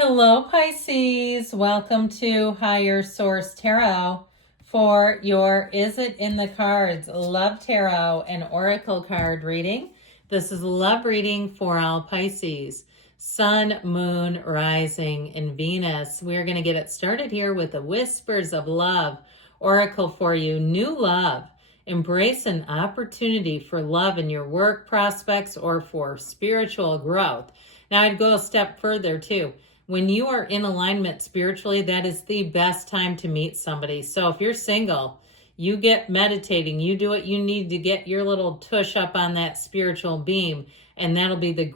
Hello, Pisces. Welcome to Higher Source Tarot for your Is It in the Cards Love Tarot and Oracle card reading. This is a love reading for all Pisces. Sun, Moon, Rising, and Venus. We're going to get it started here with the Whispers of Love Oracle for you. New love. Embrace an opportunity for love in your work prospects or for spiritual growth. Now, I'd go a step further too. When you are in alignment spiritually, that is the best time to meet somebody. So if you're single, you get meditating, you do what you need to get your little tush up on that spiritual beam, and that'll be the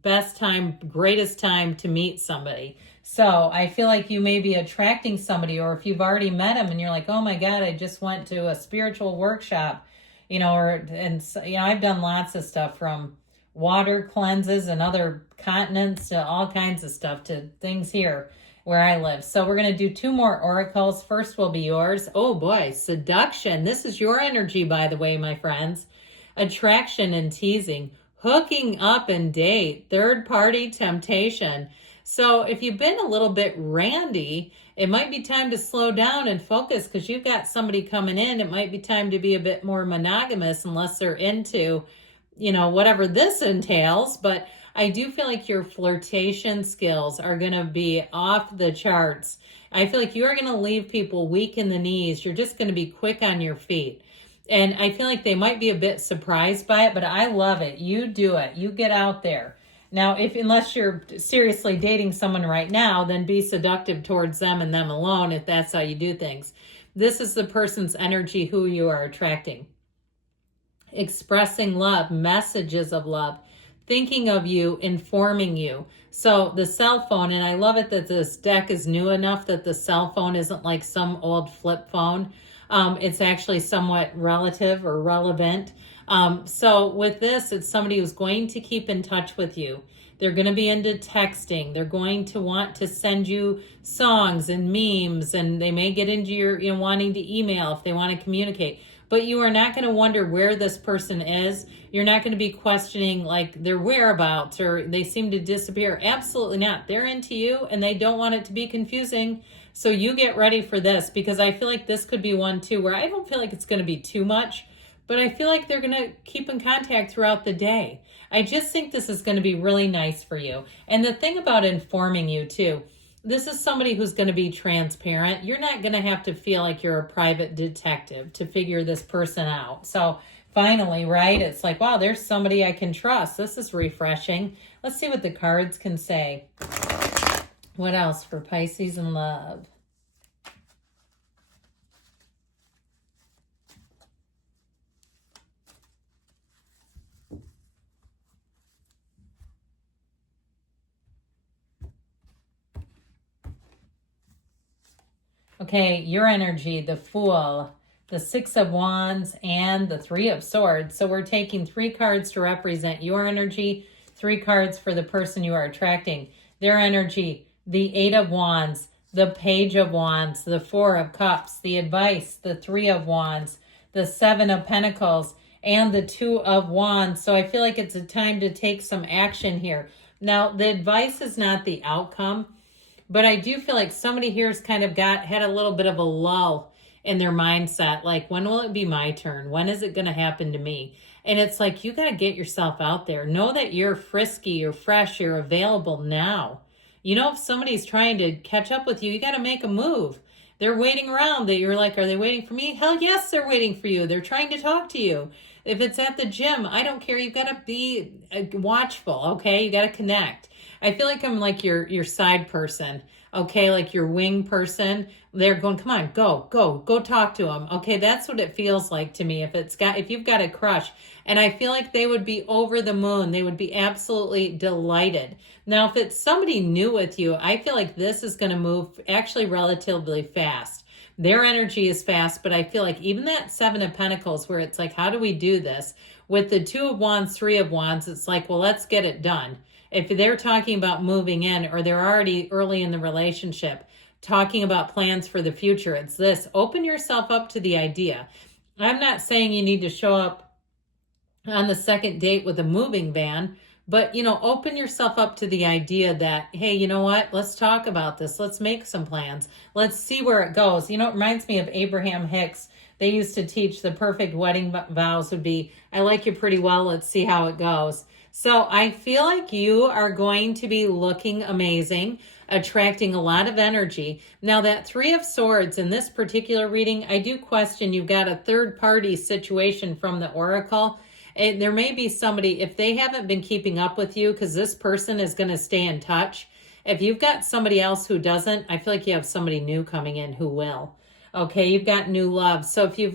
best time, greatest time to meet somebody. So I feel like you may be attracting somebody, or if you've already met them and you're like, oh my God, I just went to a spiritual workshop, I've done lots of stuff from water cleanses and other continents to all kinds of stuff to things here where I live. So we're going to do two more oracles. First will be yours. Oh boy, seduction. This is your energy, by the way, my friends. Attraction and teasing, hooking up and date, third party temptation. So if you've been a little bit randy, it might be time to slow down and focus because you've got somebody coming in. It might be time to be a bit more monogamous unless they're into whatever this entails. But I do feel like your flirtation skills are going to be off the charts. I feel like you are going to leave people weak in the knees. You're just going to be quick on your feet. And I feel like they might be a bit surprised by it, but I love it. You do it. You get out there. Now, unless you're seriously dating someone right now, then be seductive towards them and them alone if that's how you do things. This is the person's energy who you are attracting. Expressing love, messages of love, thinking of you, informing you. So the cell phone, and I love it that this deck is new enough that the cell phone isn't like some old flip phone. It's actually somewhat relative or relevant. So with this, it's somebody who's going to keep in touch with you. They're going to be into texting. They're going to want to send you songs and memes, and they may get into your wanting to email if they want to communicate. But you are not going to wonder where this person is. You're not going to be questioning like their whereabouts or they seem to disappear. Absolutely not. They're into you and they don't want it to be confusing. So you get ready for this, because I feel like this could be one too where I don't feel like it's going to be too much, but I feel like they're going to keep in contact throughout the day. I just think this is going to be really nice for you. And the thing about informing you too, this is somebody who's going to be transparent. You're not going to have to feel like you're a private detective to figure this person out. So finally, right, it's like, wow, there's somebody I can trust. This is refreshing. Let's see what the cards can say. What else for Pisces in love? Okay, your energy, the Fool, the Six of Wands, and the Three of Swords. So we're taking 3 cards to represent your energy, 3 cards for the person you are attracting. Their energy, the Eight of Wands, the Page of Wands, the Four of Cups, the Advice, the Three of Wands, the Seven of Pentacles, and the Two of Wands. So I feel like it's a time to take some action here. Now, the advice is not the outcome, but I do feel like somebody here has kind of had a little bit of a lull in their mindset. Like, when will it be my turn? When is it going to happen to me? And it's like, you got to get yourself out there. Know that you're frisky, you're fresh, you're available now. If somebody's trying to catch up with you, you got to make a move. They're waiting around. That you're like, are they waiting for me? Hell yes, they're waiting for you. They're trying to talk to you. If it's at the gym, I don't care. You've got to be watchful, okay? You got to connect. I feel like I'm like your side person, okay? Like your wing person. They're going, come on, go talk to them. Okay, that's what it feels like to me. If you've got a crush, and I feel like they would be over the moon. They would be absolutely delighted. Now, if it's somebody new with you, I feel like this is going to move actually relatively fast. Their energy is fast, but I feel like even that Seven of Pentacles where it's like, how do we do this? With the Two of Wands, Three of Wands, it's like, well, let's get it done. If they're talking about moving in, or they're already early in the relationship, talking about plans for the future, it's this. Open yourself up to the idea. I'm not saying you need to show up on the second date with a moving van, But, open yourself up to the idea that, hey, you know what? Let's talk about this. Let's make some plans. Let's see where it goes. It reminds me of Abraham Hicks. They used to teach the perfect wedding vows would be, I like you pretty well. Let's see how it goes. So I feel like you are going to be looking amazing, attracting a lot of energy. Now that Three of Swords in this particular reading, I do question you've got a third party situation from the Oracle. There may be somebody, if they haven't been keeping up with you, because this person is going to stay in touch. If you've got somebody else who doesn't, I feel like you have somebody new coming in who will. Okay, you've got new love. So if you've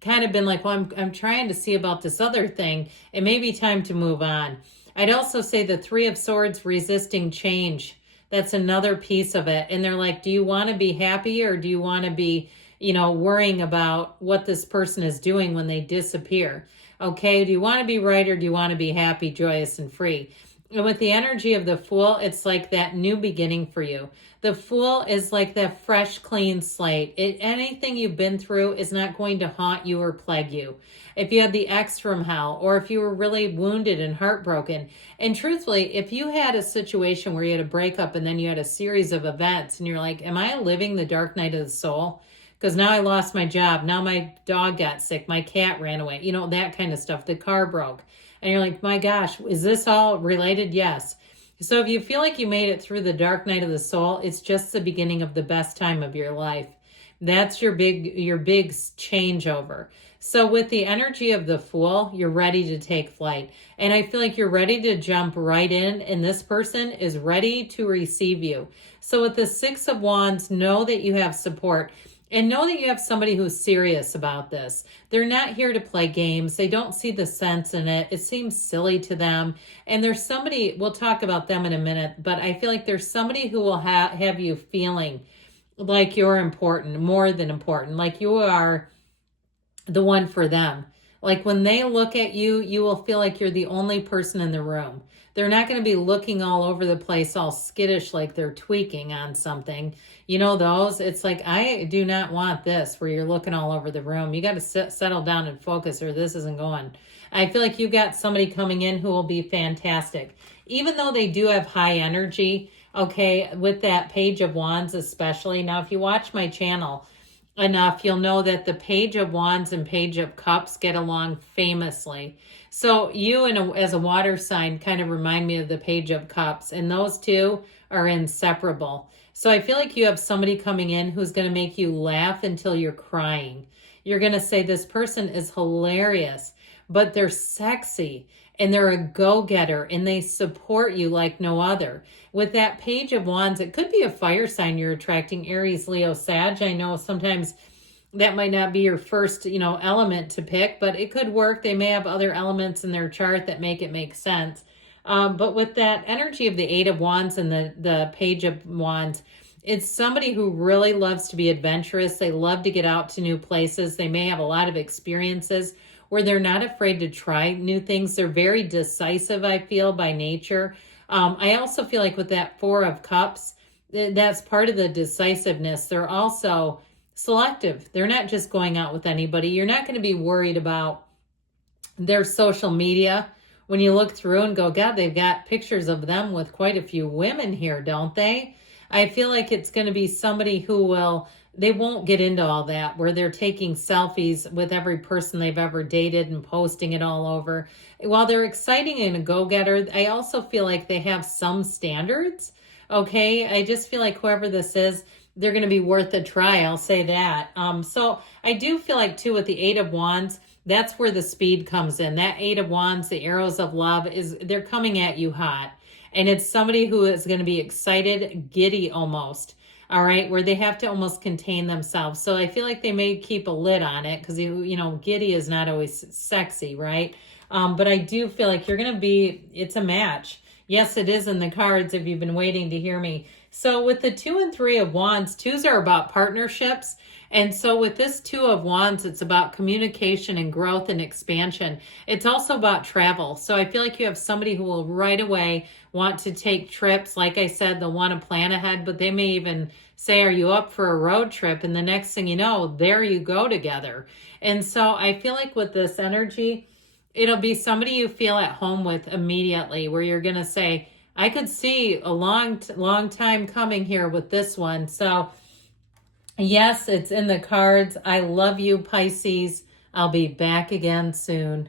kind of been like, well, I'm trying to see about this other thing, it may be time to move on. I'd also say the Three of Swords resisting change. That's another piece of it. And they're like, do you want to be happy or do you want to be, worrying about what this person is doing when they disappear? Okay, do you want to be right or do you want to be happy, joyous, and free? And with the energy of the Fool, it's like that new beginning for you. The Fool is like that fresh, clean slate. Anything you've been through is not going to haunt you or plague you. If you had the ex from hell, or if you were really wounded and heartbroken, and truthfully, if you had a situation where you had a breakup and then you had a series of events and you're like, am I living the dark night of the soul? Because now I lost my job. Now my dog got sick. My cat ran away. That kind of stuff. The car broke. And you're like, my gosh, is this all related? Yes. So if you feel like you made it through the dark night of the soul, it's just the beginning of the best time of your life. That's your big changeover. So with the energy of the Fool, you're ready to take flight. And I feel like you're ready to jump right in, and this person is ready to receive you. So with the Six of Wands, know that you have support. And know that you have somebody who's serious about this. They're not here to play games. They don't see the sense in it. It seems silly to them. And there's somebody, we'll talk about them in a minute, but I feel like there's somebody who will have you feeling like you're important, more than important, like you are the one for them. Like when they look at you, you will feel like you're the only person in the room. They're not going to be looking all over the place, all skittish, like they're tweaking on something. Those, it's like, I do not want this where you're looking all over the room. You got to settle down and focus or this isn't going. I feel like you've got somebody coming in who will be fantastic. Even though they do have high energy, okay, with that Page of Wands especially. Now, if you watch my channel enough, you'll know that the Page of Wands and Page of Cups get along famously. So you as a water sign kind of remind me of the Page of Cups, and those two are inseparable. So I feel like you have somebody coming in who's going to make you laugh until you're crying. You're going to say, this person is hilarious, but they're sexy and they're a go-getter and they support you like no other. With that Page of Wands, it could be a fire sign you're attracting, Aries, Leo, Sag. I know sometimes that might not be your first, element to pick, but it could work. They may have other elements in their chart that make it make sense. But with that energy of the Eight of Wands and the Page of Wands, it's somebody who really loves to be adventurous. They love to get out to new places. They may have a lot of experiences where they're not afraid to try new things. They're very decisive, I feel, by nature. I also feel like with that Four of Cups, that's part of the decisiveness. They're also selective. They're not just going out with anybody. You're not going to be worried about their social media. When you look through and go, God, they've got pictures of them with quite a few women here, don't they? I feel like it's going to be somebody who they won't get into all that, where they're taking selfies with every person they've ever dated and posting it all over. While they're exciting and a go-getter, I also feel like they have some standards, okay? I just feel like whoever this is, they're going to be worth a try, I'll say that. So I do feel like, too, with the Eight of Wands, that's where the speed comes in. That Eight of Wands, the arrows of love, they're coming at you hot. And it's somebody who is going to be excited, giddy almost, all right, where they have to almost contain themselves. So I feel like they may keep a lid on it because, giddy is not always sexy, right? But I do feel like you're going to it's a match. Yes, it is in the cards if you've been waiting to hear me. So with the 2 and 3 of Wands, 2s are about partnerships. And so with this 2 of Wands, it's about communication and growth and expansion. It's also about travel. So I feel like you have somebody who will right away want to take trips. Like I said, they'll want to plan ahead, but they may even say, are you up for a road trip? And the next thing you know, there you go together. And so I feel like with this energy, it'll be somebody you feel at home with immediately, where you're going to say, I could see a long time coming here with this one. So yes, it's in the cards. I love you, Pisces. I'll be back again soon.